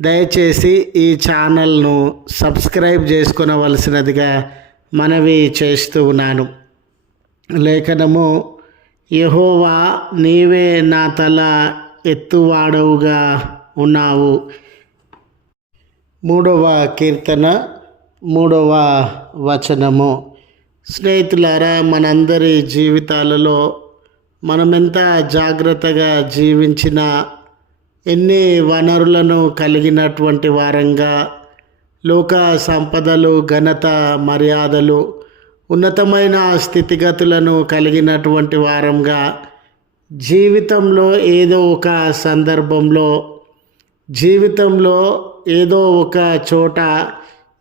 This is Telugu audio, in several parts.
దయచేసి ఈ ఛానల్ను సబ్స్క్రైబ్ చేసుకునవలసినదిగా మనవి చేస్తూ ఉన్నాను. లేఖనము యహోవా నీవే నా తల ఎత్తువాడవుగా ఉన్నావు. మూడవ కీర్తన మూడవ వచనము. స్నేహితులారా మనందరి జీవితాలలో మనమెంత జాగ్రత్తగా జీవించిన ఎన్ని వనరులను కలిగినటువంటి వారంగా లోక సంపదలు ఘనత మర్యాదలు ఉన్నతమైన స్థితిగతులను కలిగినటువంటి వారంగా జీవితంలో ఏదో ఒక సందర్భంలో జీవితంలో ఏదో ఒక చోట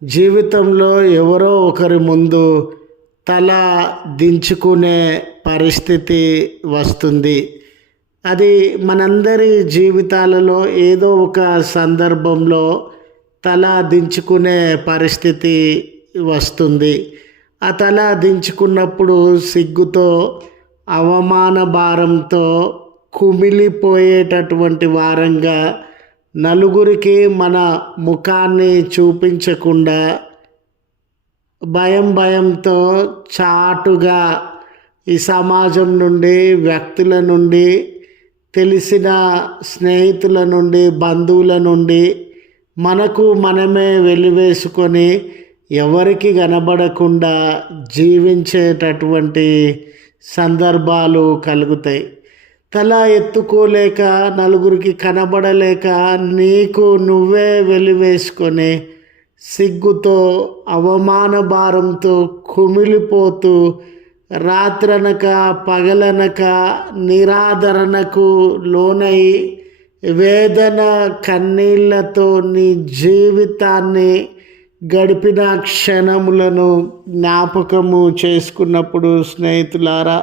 జీవితంలో ఎవరో ఒకరి ముందు తల దించుకునే పరిస్థితి వస్తుంది. అది మనందరి జీవితాలలో ఏదో ఒక సందర్భంలో తల దించుకునే పరిస్థితి వస్తుంది. ఆ తల దించుకున్నప్పుడు సిగ్గుతో అవమాన భారంతో కుమిలిపోయేటటువంటి వారంగా నలుగురికి మన ముఖాన్ని చూపించకుండా భయం భయంతో చాటుగా ఈ సమాజం నుండి వ్యక్తుల నుండి తెలిసిన స్నేహితుల నుండి బంధువుల నుండి మనకు మనమే వెలివేసుకొని ఎవరికి కనబడకుండా జీవించేటటువంటి సందర్భాలు కలుగుతాయి. తల ఎత్తుకోలేక నలుగురికి కనబడలేక నీకు నువ్వే వెలివేసుకొని సిగ్గుతో అవమాన భారంతో కుమిలిపోతూ రాత్రనక పగలనక నిరాదరణకు లోనై వేదన కన్నీళ్ళతో నీ జీవితాన్ని గడిపిన క్షణములను జ్ఞాపకము చేసుకున్నప్పుడు స్నేహితులారా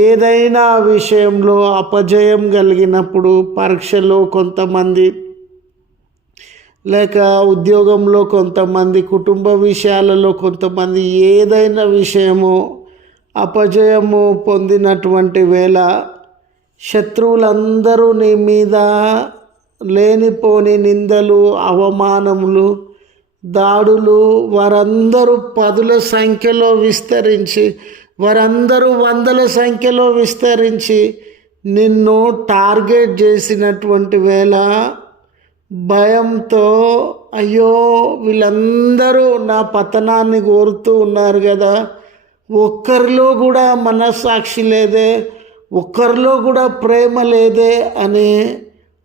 ఏదైనా విషయంలో అపజయం కలిగినప్పుడు పరీక్షలో కొంతమంది లేక ఉద్యోగంలో కొంతమంది కుటుంబ విషయాలలో కొంతమంది ఏదైనా విషయము అపజయము పొందినటువంటి వేళ శత్రువులందరూ నీ మీద లేనిపోని నిందలు అవమానములు దాడులు వారందరూ పదుల సంఖ్యలో విస్తరించి వారందరూ వందల సంఖ్యలో విస్తరించి నిన్ను టార్గెట్ చేసినటువంటి వేళ భయంతో అయ్యో వీళ్ళందరూ నా పతనాన్ని కోరుతూ ఉన్నారు కదా. ఒక్కరిలో కూడా మనస్సాక్షి లేదే ఒక్కరిలో కూడా ప్రేమ లేదే అనే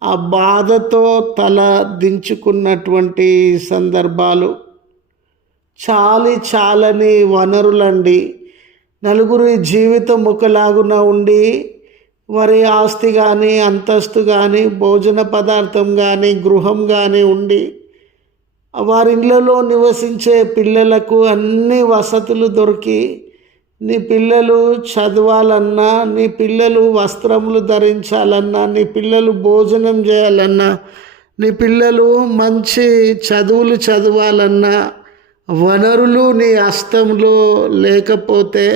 ఆ బాధతో తల దించుకున్నటువంటి సందర్భాలు. చాలి చాలని వనరులండి. నలుగురి జీవితం ఒకలాగున ఉండి వారి ఆస్తి కానీ అంతస్తు కానీ భోజన పదార్థం కానీ గృహం కానీ ఉండి వారి ఇళ్ళలో నివసించే పిల్లలకు అన్ని వసతులు దొరికి నీ పిల్లలు చదవాలన్నా నీ పిల్లలు వస్త్రములు ధరించాలన్నా నీ పిల్లలు భోజనం చేయాలన్నా నీ పిల్లలు మంచి చదువులు చదవాలన్నా వనరులు నీ హస్తంలో లేకపోతే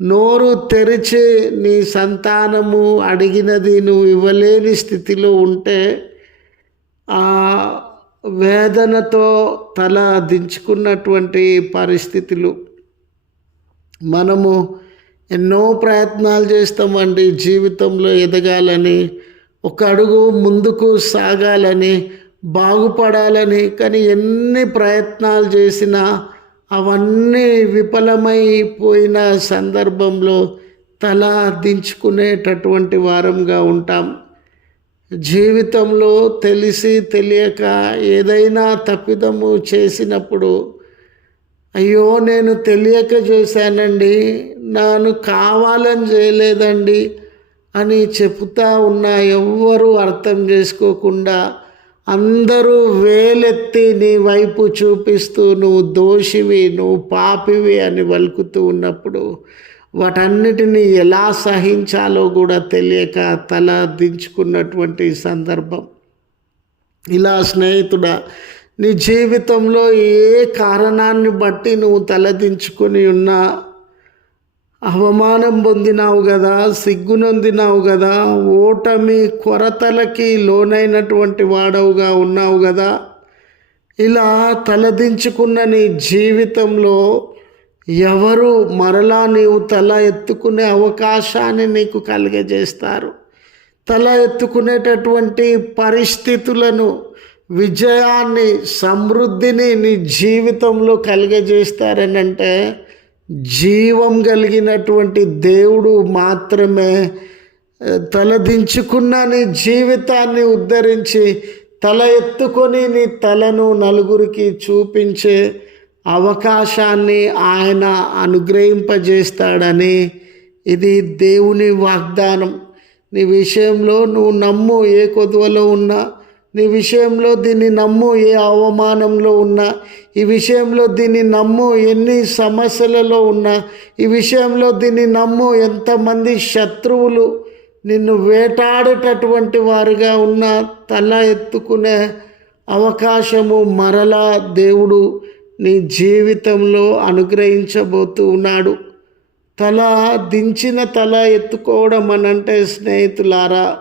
నోరు తెరిచి నీ సంతానము అడిగినది నువ్వు ఇవ్వలేని స్థితిలో ఉంటే ఆ వేదనతో తల దించుకున్నటువంటి పరిస్థితులు. మనము ఎన్నో ప్రయత్నాలు చేస్తామండి జీవితంలో ఎదగాలని ఒక అడుగు ముందుకు సాగాలని బాగుపడాలని కానీ ఎన్ని ప్రయత్నాలు చేసినా అవన్నీ విఫలమైపోయిన సందర్భంలో తల దించుకునేటటువంటి వారంగా ఉంటాం. జీవితంలో తెలిసి తెలియక ఏదైనా తప్పిదము చేసినప్పుడు అయ్యో నేను తెలియక చేశానండి నాను కావాలని చేయలేదండి అని చెప్తా ఉన్న ఎవ్వరూ అర్థం చేసుకోకుండా అందరూ వేలెత్తి నీ వైపు చూపిస్తూ నువ్వు దోషివి నువ్వు పాపివి అని వలుకుతూ ఉన్నప్పుడు వాటన్నిటిని ఎలా సహించాలో కూడా తెలియక తల దించుకున్నటువంటి సందర్భం. ఇలా స్నేహితుడా నీ జీవితంలో ఏ కారణాన్ని బట్టి నువ్వు తలదించుకొని ఉన్నా అవమానం పొందినావు కదా సిగ్గునొందినావు కదా ఓటమి కొరతలకి లోనైనటువంటి వాడవుగా ఉన్నావు కదా ఇలా తలదించుకున్న నీ జీవితంలో ఎవరు మరలా నీవు తల ఎత్తుకునే అవకాశాన్ని నీకు కలిగజేస్తారు. తల ఎత్తుకునేటటువంటి పరిస్థితులను విజయాన్ని సమృద్ధిని నీ జీవితంలో కలిగజేస్తారని అంటే జీవం కలిగినటువంటి దేవుడు మాత్రమే తలదించుకున్న నీ జీవితాన్ని ఉద్ధరించి తల ఎత్తుకొని నీ తలను నలుగురికి చూపించే అవకాశాన్ని ఆయన అనుగ్రహింపజేస్తాడని ఇది దేవుని వాగ్దానం. నీ విషయంలో నువ్వు నమ్ము ఏ కొదువలో ఉన్నా నీ విషయంలో దీన్ని నమ్ము ఏ అవమానంలో ఉన్నా. ఈ విషయంలో దీన్ని నమ్ము ఎన్ని సమస్యలలో ఉన్నా. ఈ విషయంలో దీన్ని నమ్ము ఎంతమంది శత్రువులు నిన్ను వేటాడేటటువంటి వారుగా ఉన్న. తల ఎత్తుకునే అవకాశము మరలా దేవుడు నీ జీవితంలో అనుగ్రహించబోతూ ఉన్నాడు. తల దించిన తల ఎత్తుకోవడం అనంటే స్నేహితులారా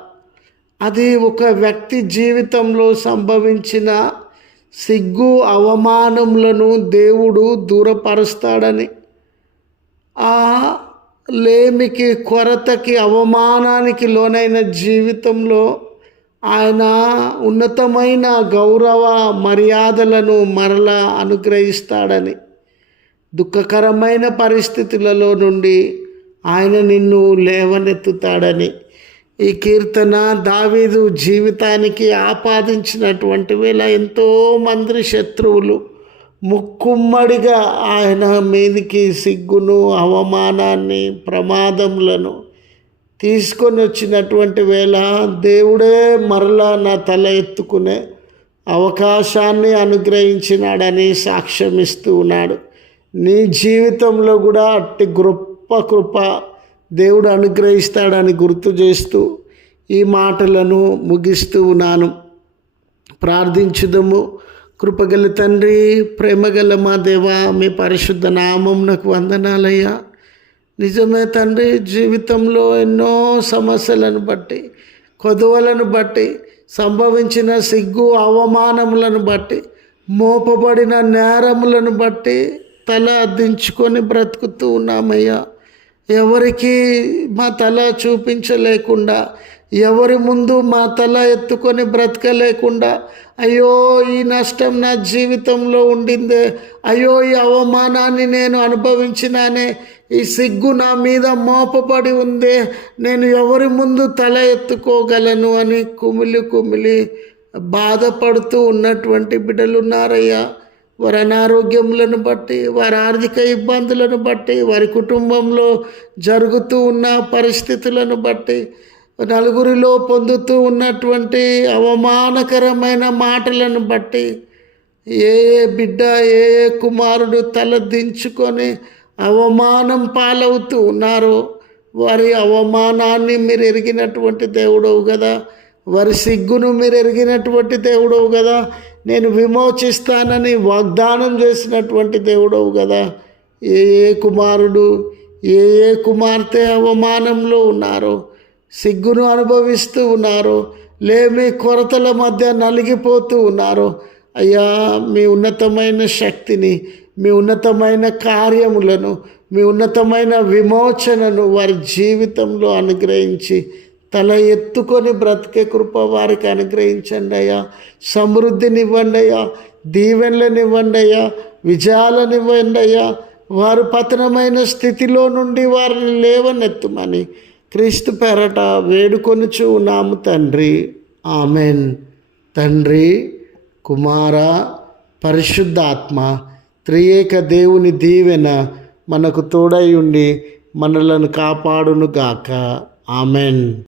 అది ఒక వ్యక్తి జీవితంలో సంభవించిన సిగ్గు అవమానములను దేవుడు దూరపరుస్తాడని. ఆ లేమికి కొరతకి అవమానానికి లోనైన జీవితంలో ఆయన ఉన్నతమైన గౌరవ మర్యాదలను మరలా అనుగ్రహిస్తాడని. దుఃఖకరమైన పరిస్థితులలో నుండి ఆయన నిన్ను లేవనెత్తుతాడని. ఈ కీర్తన దావీదు జీవితానికి ఆపాదించినటువంటి వేళ ఎంతోమంది శత్రువులు ముక్కుమ్మడిగా ఆయన మీదికి సిగ్గును అవమానాన్ని ప్రమాదములను తీసుకొని వచ్చినటువంటి వేళ దేవుడే మరలా నా తల ఎత్తుకునే అవకాశాన్ని అనుగ్రహించినాడని సాక్ష్యం ఇస్తూ ఉన్నాడు. నీ జీవితంలో కూడా అట్టి గొప్ప కృప దేవుడు అనుగ్రహిస్తాడని గుర్తు చేస్తూ ఈ మాటలను ముగిస్తూ ఉన్నాను. ప్రార్థించుదము. కృపగల తండ్రి ప్రేమగల మా దేవా మీ పరిశుద్ధ నామం నాకు వందనాలయ్యా. నిజమే తండ్రి జీవితంలో ఎన్నో సమస్యలను బట్టి కొదువలను బట్టి సంభవించిన సిగ్గు అవమానములను బట్టి మోపబడిన నేరములను బట్టి తల అద్దించుకొని బ్రతుకుతూ ఉన్నామయ్యా. ఎవరికి మా తల చూపించలేకుండా ఎవరి ముందు మా తల ఎత్తుకొని బ్రతకలేకుండా అయ్యో ఈ నష్టం నా జీవితంలో ఉండిందే అయ్యో ఈ అవమానాన్ని నేను అనుభవించినానే ఈ సిగ్గు నా మీద మోపబడి ఉందే నేను ఎవరి ముందు తల ఎత్తుకోగలను అని కుమిలి కుమిలి బాధపడుతూ ఉన్నటువంటి బిడ్డలు ఉన్నారయ్యా. వారి అనారోగ్యములను బట్టి వారి ఆర్థిక ఇబ్బందులను బట్టి వారి కుటుంబంలో జరుగుతూ ఉన్న పరిస్థితులను బట్టి నలుగురిలో పొందుతూ ఉన్నటువంటి అవమానకరమైన మాటలను బట్టి ఏ ఏ బిడ్డ ఏ ఏ కుమారుడు తలదించుకొని అవమానం పాలవుతూ ఉన్నారో వారి అవమానాన్ని మీరు ఎరిగినటువంటి దేవుడవు కదా. వారి సిగ్గును మీరు ఎరిగినటువంటి దేవుడవు కదా. నేను విమోచిస్తానని వాగ్దానం చేసినటువంటి దేవుడవు కదా. ఏ ఏ కుమారుడు ఏ ఏ కుమార్తె అవమానంలో ఉన్నారో సిగ్గును అనుభవిస్తూ ఉన్నారో లేమి కొరతల మధ్య నలిగిపోతూ ఉన్నారో అయ్యా మీ ఉన్నతమైన శక్తిని మీ ఉన్నతమైన కార్యములను మీ ఉన్నతమైన విమోచనను వారి జీవితంలో అనుగ్రహించి తల ఎత్తుకొని బ్రతికే కృప వారికి అనుగ్రహించండి అయ్యా. సమృద్ధినివ్వండి అయ్యా. దీవెనలనివ్వండి అయ్యా. విజయాలనివ్వండి అయ్యా. వారు పతనమైన స్థితిలో నుండి వారిని లేవనెత్తుమని క్రీస్తు పెరట వేడుకొనుచు ఉన్నాము తండ్రి. ఆమెన్. తండ్రి కుమార పరిశుద్ధాత్మ త్రియేక దేవుని దీవెన మనకు తోడై ఉండి మనలను కాపాడును గాక ఆమెన్.